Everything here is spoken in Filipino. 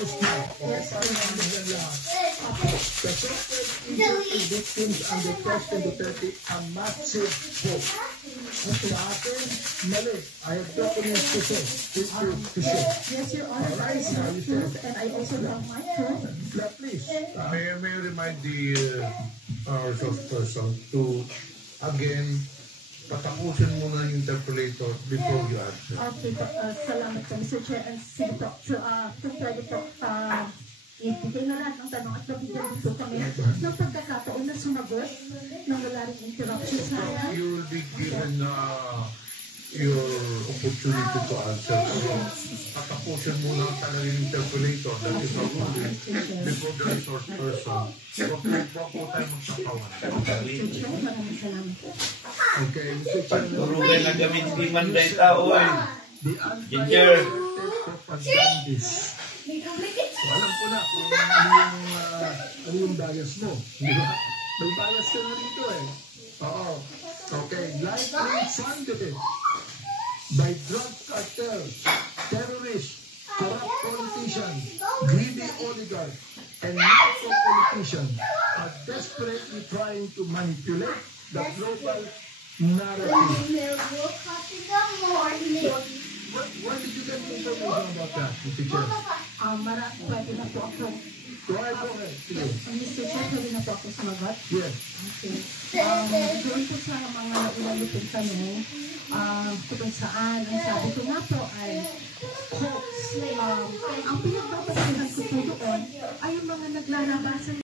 is not. Okay, para nandyan lang. The so-called injured victims under President Duterte are massive hope. At sa akin, mali. I have documents to show. To show. Yes, Your Honor, I have proof, and I also have my proof. Please. May I remind our resource person to, again, patapusin muna yung interpolator before you answer. Okay, salamat po, Mr. Chair. And sige po, kung pwede po, ibigay na lahat ng tanong at mabigyan dito kami ng pagkakataon na sumagot nang wala rin interruption sa You will be given your opportunity to answer. So, patapusin muna talaga yung interpolator that is a ruling before the resource person. Huwag po tayo magsapawan. Mr. Chair, maraming salamat. Okay, Mr. Chairman. Pagturugay na gamit di man day tao eh. The Ginger. propagandist. So, alam ko na kung ano yung bias mo. Di ba? May bias ka na rito eh. Oo. Okay. Likely funded by drug cartels, terrorists, corrupt politicians, greedy oligarchs, and narco-politicians are desperately trying to manipulate the global narrative. Why did you get information about that, Mr. Chair? Pwede na po ako. Go ahead. Sige. Mr. Chair, pwede na po ako sumagot? Yes. Okay. Doon po sa mga ilalipin tanong, kung saan, ang sabi ko nga po ay hoax. Ang pinagpapasihan ko po doon ay yung mga naglalabasan